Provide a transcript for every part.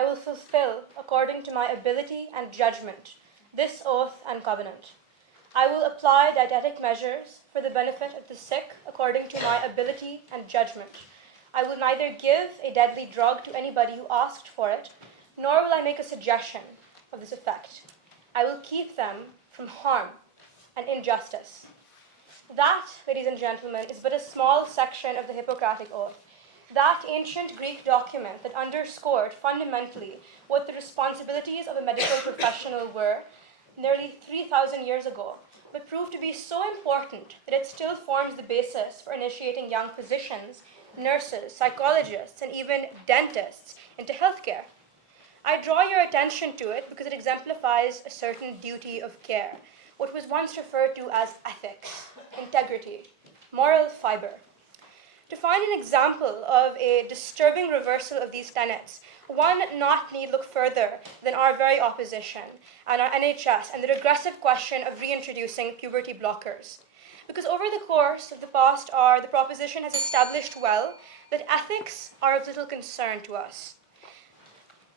I will fulfill, according to my ability and judgment, this oath and covenant. I will apply dietetic measures for the benefit of the sick according to my ability and judgment. I will neither give a deadly drug to anybody who asked for it, nor will I make a suggestion of this effect. I will keep them from harm and injustice. That, ladies and gentlemen, is but a small section of the Hippocratic Oath. That ancient Greek document that underscored fundamentally what the responsibilities of a medical professional were nearly 3,000 years ago, but proved to be so important that it still forms the basis for initiating young physicians, nurses, psychologists, and even dentists into healthcare. I draw your attention to it because it exemplifies a certain duty of care, what was once referred to as ethics, integrity, moral fiber. To find an example of a disturbing reversal of these tenets, one not need look further than our very opposition and our NHS and the regressive question of reintroducing puberty blockers. Because over the course of the past hour, the proposition has established well that ethics are of little concern to us.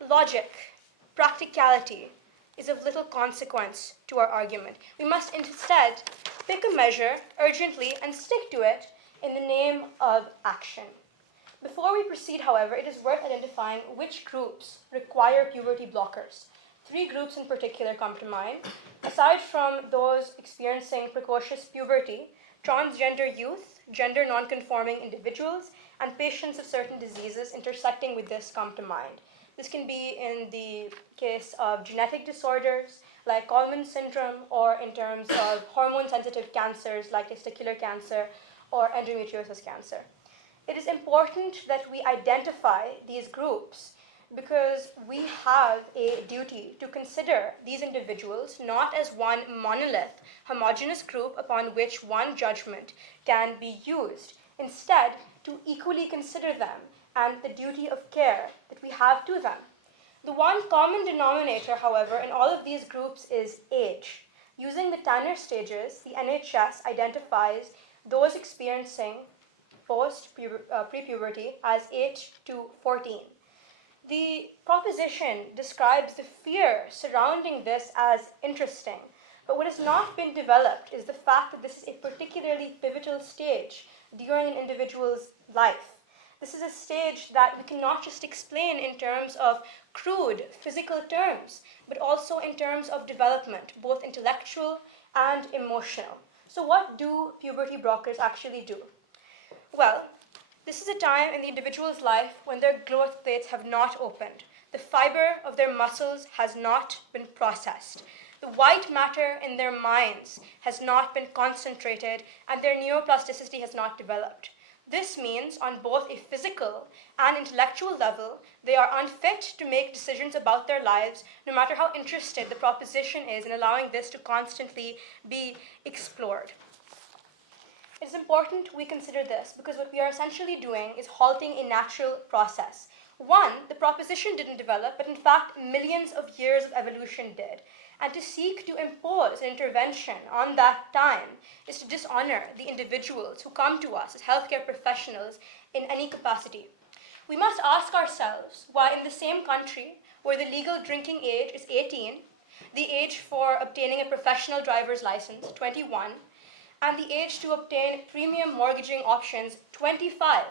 Logic, practicality, is of little consequence to our argument. We must instead pick a measure urgently and stick to it in the name of action. Before we proceed, however, it is worth identifying which groups require puberty blockers. 3 groups in particular come to mind. Aside from those experiencing precocious puberty, transgender youth, gender non-conforming individuals, and patients of certain diseases intersecting with this come to mind. This can be in the case of genetic disorders like Kallmann syndrome, or in terms of hormone-sensitive cancers like testicular cancer or endometriosis cancer. It is important that we identify these groups because we have a duty to consider these individuals not as one monolith, homogeneous group upon which one judgment can be used. Instead, to equally consider them and the duty of care that we have to them. The one common denominator, however, in all of these groups is age. Using the Tanner stages, the NHS identifies those experiencing pre-puberty as 8 to 14. The proposition describes the fear surrounding this as interesting, but what has not been developed is the fact that this is a particularly pivotal stage during an individual's life. This is a stage that we cannot just explain in terms of crude physical terms, but also in terms of development, both intellectual and emotional. So what do puberty blockers actually do? Well, this is a time in the individual's life when their growth plates have not opened. The fiber of their muscles has not been processed. The white matter in their minds has not been concentrated, and their neuroplasticity has not developed. This means on both a physical and intellectual level, they are unfit to make decisions about their lives, no matter how interested the proposition is in allowing this to constantly be explored. It is important we consider this because what we are essentially doing is halting a natural process. One, the proposition didn't develop, but in fact, millions of years of evolution did. And to seek to impose an intervention on that time is to dishonor the individuals who come to us as healthcare professionals in any capacity. We must ask ourselves why in the same country where the legal drinking age is 18, the age for obtaining a professional driver's license, 21, and the age to obtain premium mortgaging options, 25,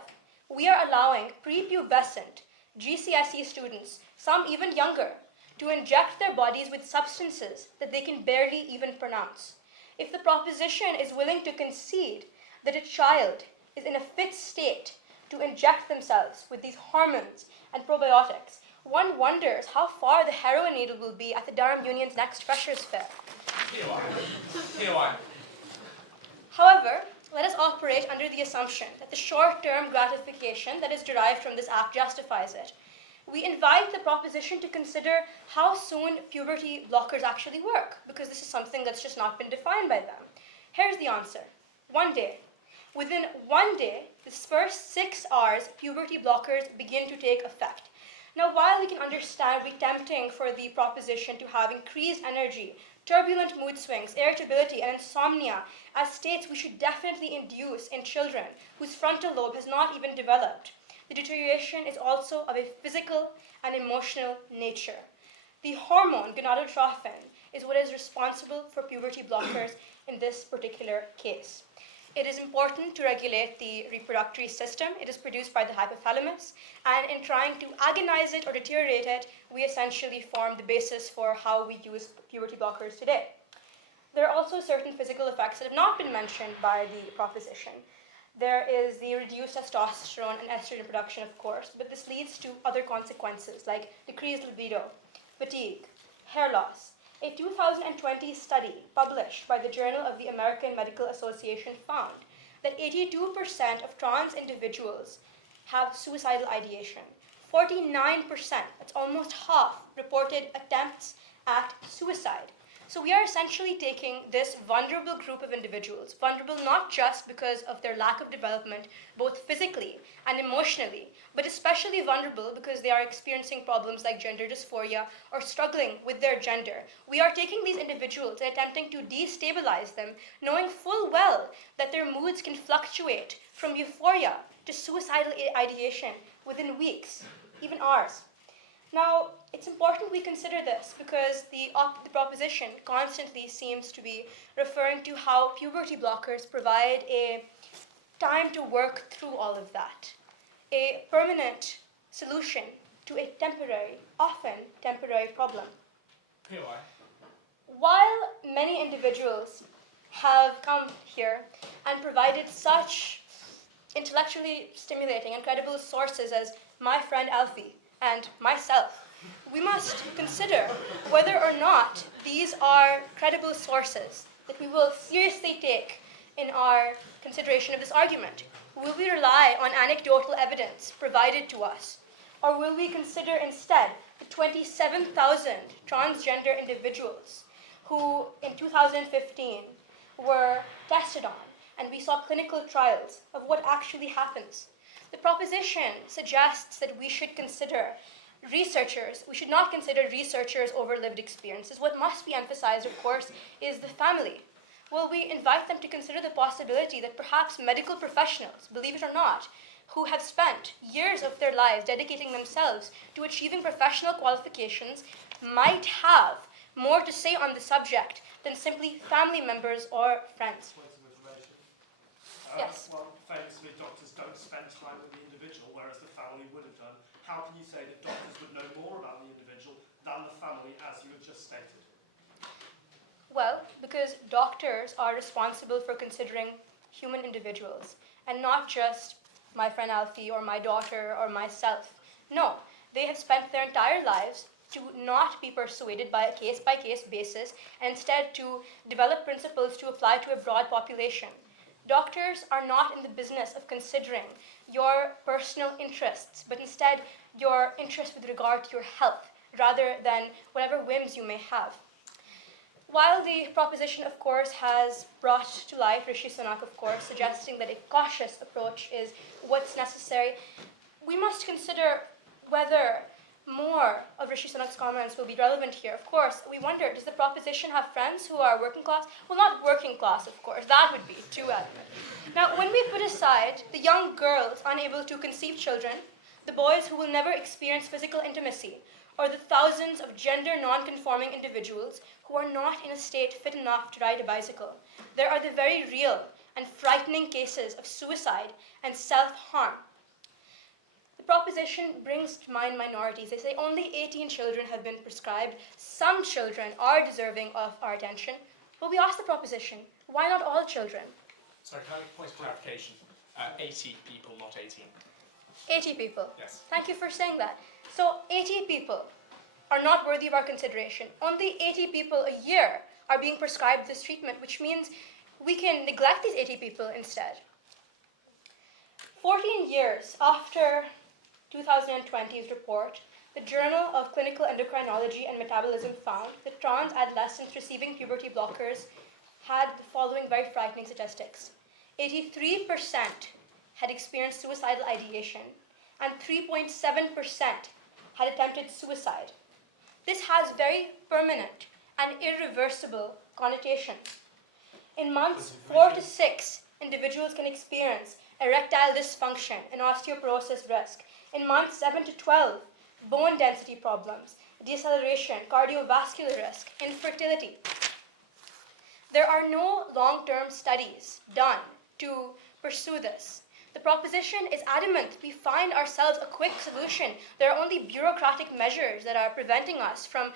we are allowing prepubescent GCSE students, some even younger, to inject their bodies with substances that they can barely even pronounce. If the proposition is willing to concede that a child is in a fit state to inject themselves with these hormones and probiotics, one wonders how far the heroin needle will be at the Durham Union's next Freshers' Fair. However, let us operate under the assumption that the short-term gratification that is derived from this act justifies it. We invite the proposition to consider how soon puberty blockers actually work, because this is something that's just not been defined by them. Here's the answer. 1 day. Within 1 day, the first 6 hours, puberty blockers begin to take effect. Now, while we can understand it be tempting for the proposition to have increased energy, turbulent mood swings, irritability, and insomnia as states we should definitely induce in children whose frontal lobe has not even developed, the deterioration is also of a physical and emotional nature. The hormone gonadotrophin is what is responsible for puberty blockers in this particular case. It is important to regulate the reproductive system. It is produced by the hypothalamus, and in trying to agonize it or deteriorate it, we essentially form the basis for how we use puberty blockers today. There are also certain physical effects that have not been mentioned by the proposition. There is the reduced testosterone and estrogen production, of course, but this leads to other consequences like decreased libido, fatigue, hair loss. A 2020 study published by the Journal of the American Medical Association found that 82% of trans individuals have suicidal ideation. 49%, that's almost half, reported attempts at suicide. So we are essentially taking this vulnerable group of individuals, vulnerable not just because of their lack of development, both physically and emotionally, but especially vulnerable because they are experiencing problems like gender dysphoria or struggling with their gender. We are taking these individuals and attempting to destabilize them, knowing full well that their moods can fluctuate from euphoria to suicidal ideation within weeks, even hours. Now, it's important we consider this because the proposition constantly seems to be referring to how puberty blockers provide a time to work through all of that, a permanent solution to a temporary, often temporary problem. POI. While many individuals have come here and provided such intellectually stimulating and credible sources as my friend Alfie, and myself, we must consider whether or not these are credible sources that we will seriously take in our consideration of this argument. Will we rely on anecdotal evidence provided to us, or will we consider instead the 27,000 transgender individuals who in 2015 were tested on, and we saw clinical trials of what actually happens? The proposition suggests that we should consider researchers. We should not consider researchers over lived experiences. What must be emphasized, of course, is the family. Will we invite them to consider the possibility that perhaps medical professionals, believe it or not, who have spent years of their lives dedicating themselves to achieving professional qualifications might have more to say on the subject than simply family members or friends? Yes. Well, famously, doctors don't spend time with the individual, whereas the family would have done. How can you say that doctors would know more about the individual than the family, as you have just stated? Well, because doctors are responsible for considering human individuals, and not just my friend Alfie or my daughter or myself. No, they have spent their entire lives to not be persuaded by a case-by-case basis, and instead to develop principles to apply to a broad population. Doctors are not in the business of considering your personal interests, but instead your interest with regard to your health, rather than whatever whims you may have. While the proposition, of course, has brought to life Rishi Sunak, of course, suggesting that a cautious approach is what's necessary, we must consider whether more of Rishi Sunak's comments will be relevant here. Of course, we wonder, does the proposition have friends who are working class? Well, not working class, of course. That would be too adamant. Now, when we put aside the young girls unable to conceive children, the boys who will never experience physical intimacy, or the thousands of gender non-conforming individuals who are not in a state fit enough to ride a bicycle, there are the very real and frightening cases of suicide and self-harm. The proposition brings to mind minorities. They say only 18 children have been prescribed. Some children are deserving of our attention. Well, we ask the proposition, why not all children? Sorry, can I have a point of clarification? 80 people, not 18. 80 people. Yes. Thank you for saying that. So 80 people are not worthy of our consideration. Only 80 people a year are being prescribed this treatment, which means we can neglect these 80 people instead. 14 years after 2020's report, the Journal of Clinical Endocrinology and Metabolism found that trans adolescents receiving puberty blockers had the following very frightening statistics. 83% had experienced suicidal ideation, and 3.7% had attempted suicide. This has very permanent and irreversible connotations. In months 4 to 6, individuals can experience erectile dysfunction and osteoporosis risk. In months 7 to 12, bone density problems, deceleration, cardiovascular risk, infertility. There are no long-term studies done to pursue this. The proposition is adamant. We find ourselves a quick solution. There are only bureaucratic measures that are preventing us from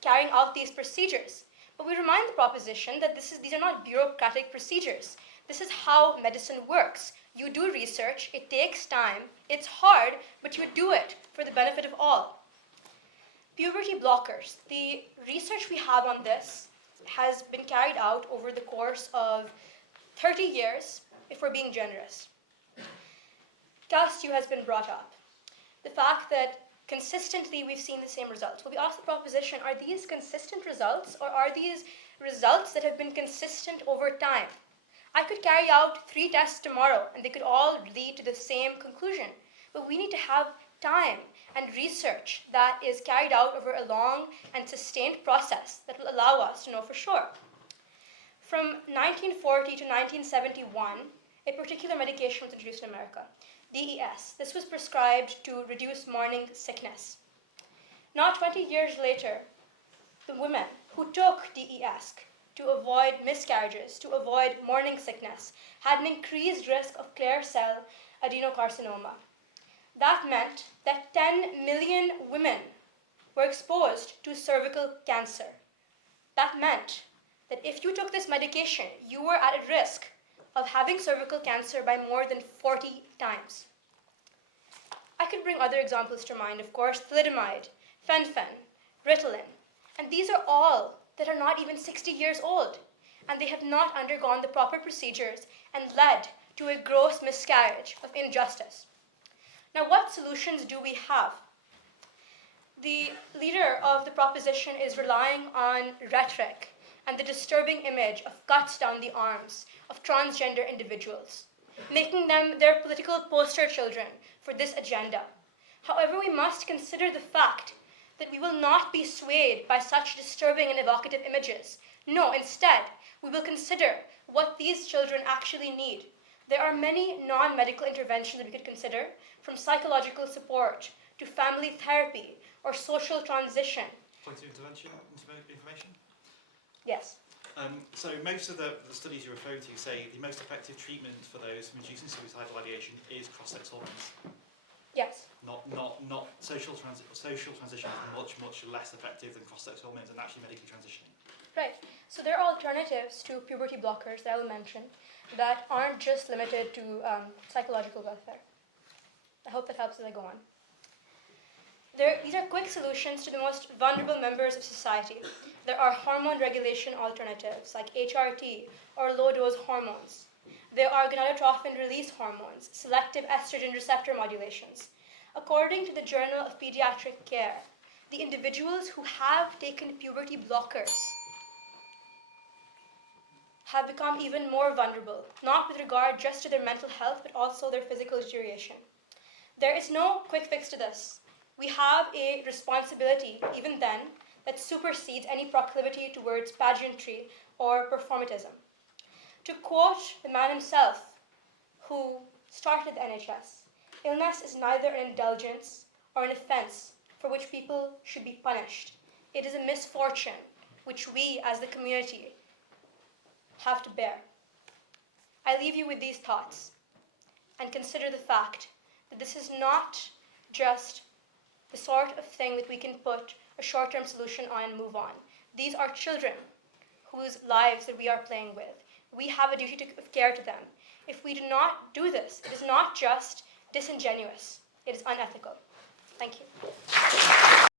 carrying out these procedures. But we remind the proposition that these are not bureaucratic procedures. This is how medicine works. You do research, it takes time, it's hard, but you do it for the benefit of all. Puberty blockers. The research we have on this has been carried out over the course of 30 years, if we're being generous. Class 2 has been brought up. The fact that consistently we've seen the same results. Well, we ask the proposition, are these consistent results, or are these results that have been consistent over time? I could carry out 3 tests tomorrow, and they could all lead to the same conclusion. But we need to have time and research that is carried out over a long and sustained process that will allow us to know for sure. From 1940 to 1971, a particular medication was introduced in America, DES. This was prescribed to reduce morning sickness. Now, 20 years later, the women who took DES to avoid miscarriages, to avoid morning sickness, had an increased risk of clear cell adenocarcinoma. That meant that 10 million women were exposed to cervical cancer. That meant that if you took this medication, you were at risk of having cervical cancer by more than 40 times. I could bring other examples to mind, of course, thalidomide, fen-phen, Ritalin, and these are all that are not even 60 years old, and they have not undergone the proper procedures and led to a gross miscarriage of injustice. Now, what solutions do we have? The leader of the proposition is relying on rhetoric and the disturbing image of cuts down the arms of transgender individuals, making them their political poster children for this agenda. However, we must consider the fact that we will not be swayed by such disturbing and evocative images. No, instead, we will consider what these children actually need. There are many non-medical interventions that we could consider, from psychological support to family therapy or social transition. Point of intervention, information? Yes. So most of the studies you're referring to say the most effective treatment for those reducing suicidal ideation is cross-sex hormones. Yes. Not social transition is much less effective than cross-sex hormones and actually medically transitioning. Right. So there are alternatives to puberty blockers that I will mention that aren't just limited to psychological welfare. I hope that helps as I go on. These are quick solutions to the most vulnerable members of society. There are hormone regulation alternatives like HRT or low-dose hormones. There are gonadotrophin release hormones, selective estrogen receptor modulations. According to the Journal of Pediatric Care, the individuals who have taken puberty blockers have become even more vulnerable, not with regard just to their mental health, but also their physical deterioration. There is no quick fix to this. We have a responsibility, even then, that supersedes any proclivity towards pageantry or performatism. To quote the man himself who started the NHS, illness is neither an indulgence or an offense for which people should be punished. It is a misfortune which we as the community have to bear. I leave you with these thoughts and consider the fact that this is not just the sort of thing that we can put a short-term solution on and move on. These are children whose lives that we are playing with. We have a duty of care to them. If we do not do this, it is not just disingenuous, it is unethical. Thank you.